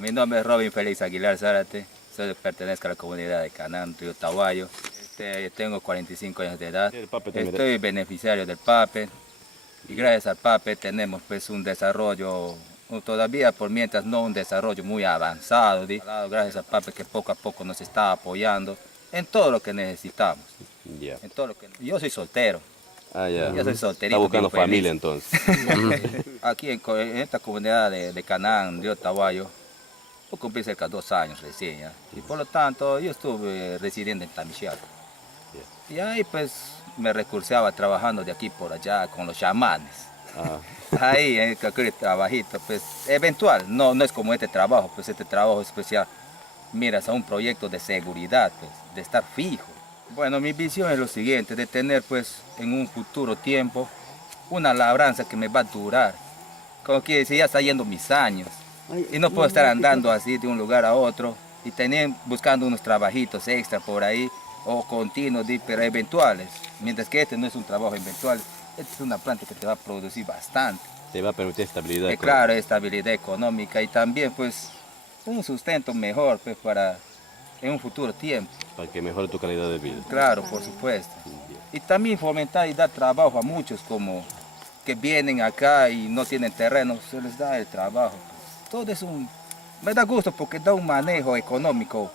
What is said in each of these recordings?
Mi nombre es Robin Félix Aguilar Zárate, pertenezco a la comunidad de Canaán, Río Tahuayo. Tengo 45 años de edad, estoy beneficiario del PAPE y gracias al PAPE tenemos pues un desarrollo, todavía por mientras no un desarrollo muy avanzado, gracias al PAPE que poco a poco nos está apoyando en todo lo que necesitamos. Yeah. Yo soy soltero. Yo soy solterito. Está buscando familia entonces. Aquí en esta comunidad de Canaán, Río Tahuayo, yo cumplí cerca de 2 años recién, ¿ya? Y por lo tanto yo estuve residiendo en Tamixalco. Y ahí pues me recurseaba trabajando de aquí por allá con los chamanes. Ahí en aquel trabajito, pues eventual, no es como este trabajo, pues este trabajo especial, miras a un proyecto de seguridad, pues, de estar fijo. Bueno, mi visión es lo siguiente, de tener pues en un futuro tiempo una labranza que me va a durar. Como que si ya está yendo mis años y no puedo estar andando así de un lugar a otro y buscando unos trabajitos extra por ahí o continuos, pero eventuales. Mientras que este no es un trabajo eventual, esta es una planta que te va a producir bastante. Te va a permitir estabilidad económica. Claro, estabilidad económica y también pues un sustento mejor pues, en un futuro tiempo. Para que mejore tu calidad de vida. Claro, por supuesto. Y también fomentar y dar trabajo a muchos como que vienen acá y no tienen terreno, se les da el trabajo. Todo es me da gusto porque da un manejo económico.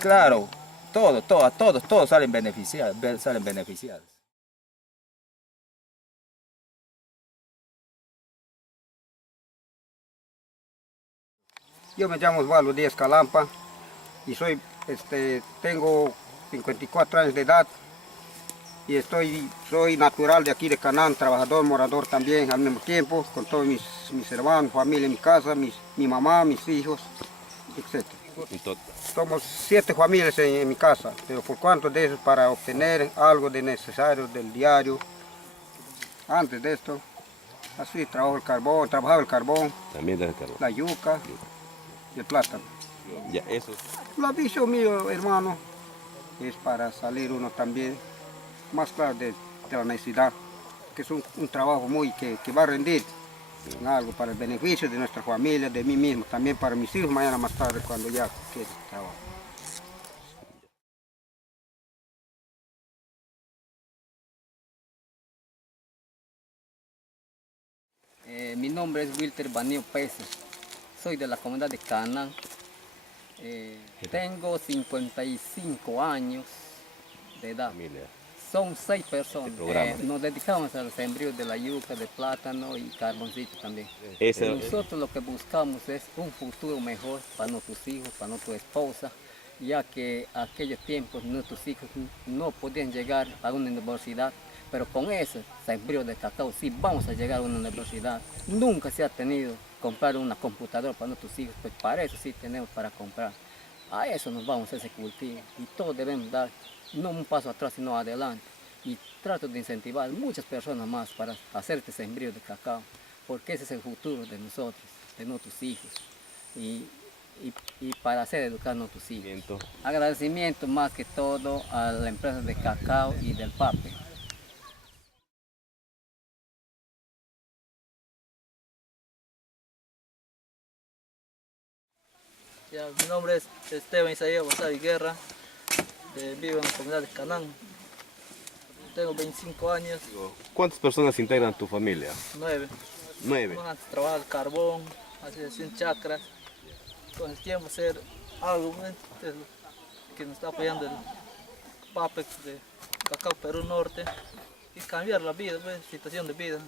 Claro, todos salen beneficiados. Yo me llamo Osvaldo Díaz Calampa y tengo 54 años de edad y soy natural de aquí de Canaán, trabajador, morador también al mismo tiempo, con todos mis hermanos, familia en mi casa, mi mamá, mis hijos, etc. Somos 7 familias en mi casa, pero por cuanto de eso para obtener algo de necesario del diario, antes de esto, así trabajaba el carbón, también del carbón, la yuca y el plátano. Ya, eso. La visión mío, hermano, es para salir uno también más claro de la necesidad, que es un trabajo que va a rendir en algo para el beneficio de nuestra familia, de mí mismo, también para mis hijos mañana más tarde cuando ya quede trabajo. Mi nombre es Wilter Banio Peso, soy de la comunidad de Canaán, tengo 55 años de edad. Son 6 personas. Nos dedicamos al sembrío de la yuca, de plátano y carboncito también. Nosotros lo que buscamos es un futuro mejor para nuestros hijos, para nuestra esposa, ya que en aquellos tiempos nuestros hijos no podían llegar a una universidad, pero con ese sembrío de cacao sí vamos a llegar a una universidad. Nunca se ha tenido comprar una computadora para nuestros hijos, pues para eso sí tenemos para comprar. A eso nos vamos a ese cultivo y todos debemos dar no un paso atrás sino adelante, y trato de incentivar a muchas personas más para hacer este sembrío de cacao, porque ese es el futuro de nosotros, de nuestros hijos, y para hacer educar a nuestros hijos. Agradecimiento más que todo a la empresa de cacao y del PAPE. Mi nombre es Esteban Isaías Wasabi Guerra, vivo en la comunidad de Canaán. Tengo 25 años. ¿Cuántas personas integran tu familia? 9. 9. Antes trabajaba el carbón, hacía chacras. Con el tiempo hacer algo que nos está apoyando el PAPE de Cacao Perú Norte y cambiar la vida, situación de vida.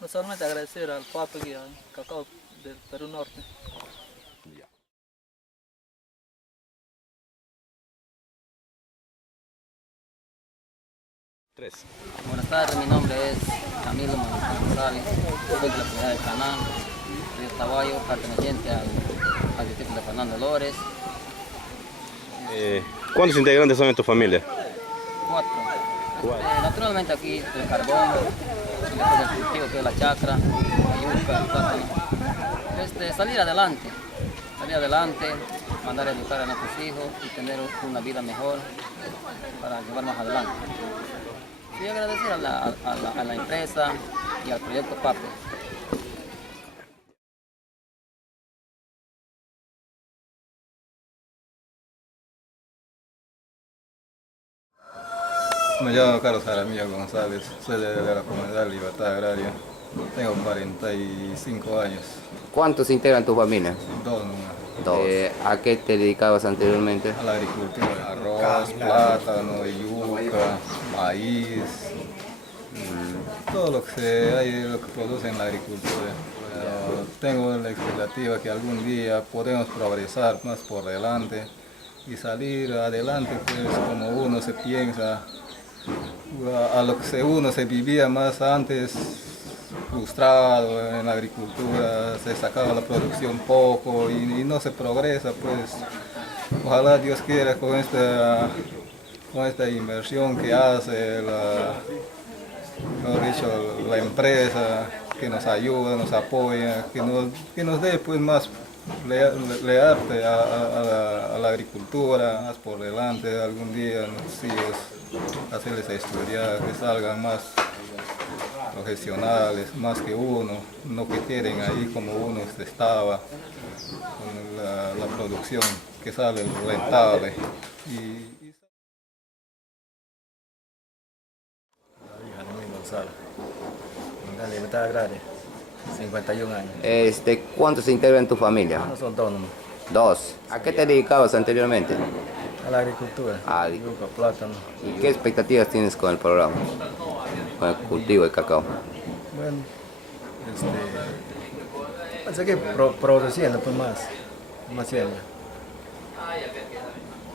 No solamente agradecer al PAPE y al Cacao del Perú Norte. Buenas tardes, mi nombre es Camilo González, soy de la comunidad de Canaán, Río Tahuayo, perteneciente al distrito de Fernando Lores. ¿Cuántos integrantes son en tu familia? 4. Naturalmente aquí el carbón, después del cultivo que es la chacra, la yuca, el plátano. Salir adelante, mandar a educar a nuestros hijos y tener una vida mejor para llevar más adelante. Y agradecer a la empresa y al proyecto PAPE. Me llamo Carlos Jaramillo González, soy de la comunidad Libertad Agraria. Tengo 45 años, ¿Cuántos integran tu familia? dos nomás. ¿A qué te dedicabas anteriormente? A la agricultura, arroz, plátano, yuca, maíz, todo lo que hay, lo que produce en la agricultura. Tengo la expectativa que algún día podemos progresar más por delante y salir adelante, pues como uno se piensa, a lo que uno se vivía más antes, frustrado en la agricultura, se sacaba la producción poco y no se progresa, pues ojalá Dios quiera con esta inversión que hace mejor dicho, la empresa, que nos ayuda, nos apoya, que nos dé pues más learte a la agricultura, más por delante, algún día nuestros hijos hacerles estudiar, que salgan más profesionales, más que uno, no que queden ahí como uno estaba, con la producción que sale rentable. Jaramillo González, Comunidad Libertad Agraria, 51 años. ¿Cuántos integran tu familia? No son dos nomás. Dos. ¿A qué te dedicabas anteriormente? A la agricultura, yuca, plátano. ¿Y qué expectativas tienes con el programa? Con el cultivo de cacao. Bueno, pensé que produciendo pues más siembra.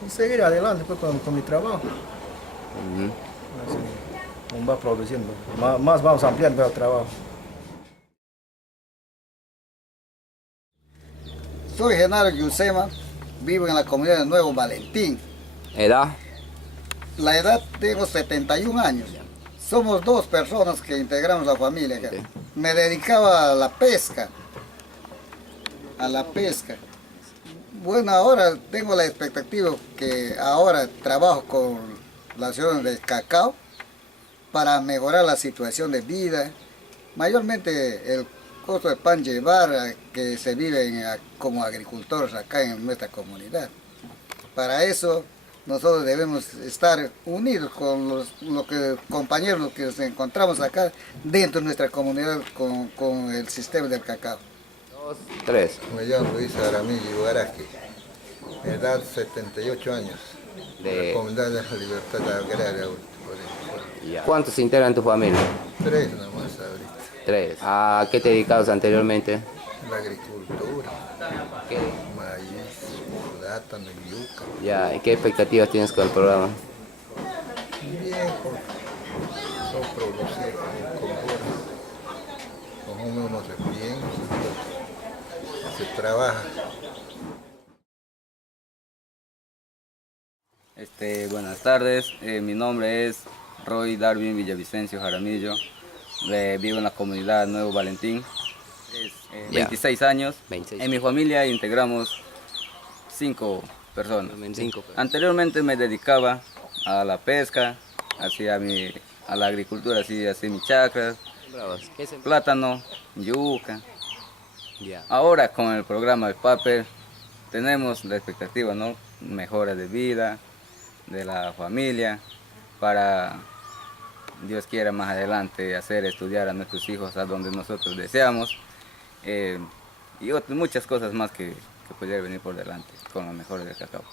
Y seguir adelante pues con mi trabajo. Así, como va produciendo, más vamos ampliando el trabajo. Soy Genaro Yusema, vivo en la comunidad de Nuevo Valentín. ¿Edad? La edad tengo 71 años. Somos dos personas que integramos la familia. Okay. Me dedicaba a la pesca. Bueno, ahora tengo la expectativa que ahora trabajo con la acción del cacao para mejorar la situación de vida. Mayormente el costo de pan llevar que se vive como agricultores acá en nuestra comunidad. Para eso nosotros debemos estar unidos con los compañeros que nos encontramos acá dentro de nuestra comunidad con el sistema del cacao. 2, 3. Me llamo Luis Jaramillo Iguaraque, edad 78 años, la comunidad de la Libertad Agraria. ¿Cuántos integran tu familia? 3 nomás ahorita. 3. ¿A qué te dedicabas anteriormente? La agricultura, ¿Qué? maíz, plátano, yuca. Ya, ¿y qué expectativas tienes con el programa? Bien, son producidos con uno se piensa, se trabaja. Buenas tardes, mi nombre es Roy Darwin Villavicencio Jaramillo, vivo en la comunidad Nuevo Valentín, 26 años. 26. En mi familia integramos 5 personas. 5. Anteriormente me dedicaba a la pesca, a la agricultura, hacía mis chacras, plátano, yuca. Ahora con el programa de PAPER tenemos la expectativa, ¿no? Mejora de vida, de la familia, para Dios quiera más adelante hacer estudiar a nuestros hijos a donde nosotros deseamos, y muchas cosas más que pudieran venir por delante con la mejora del cacao.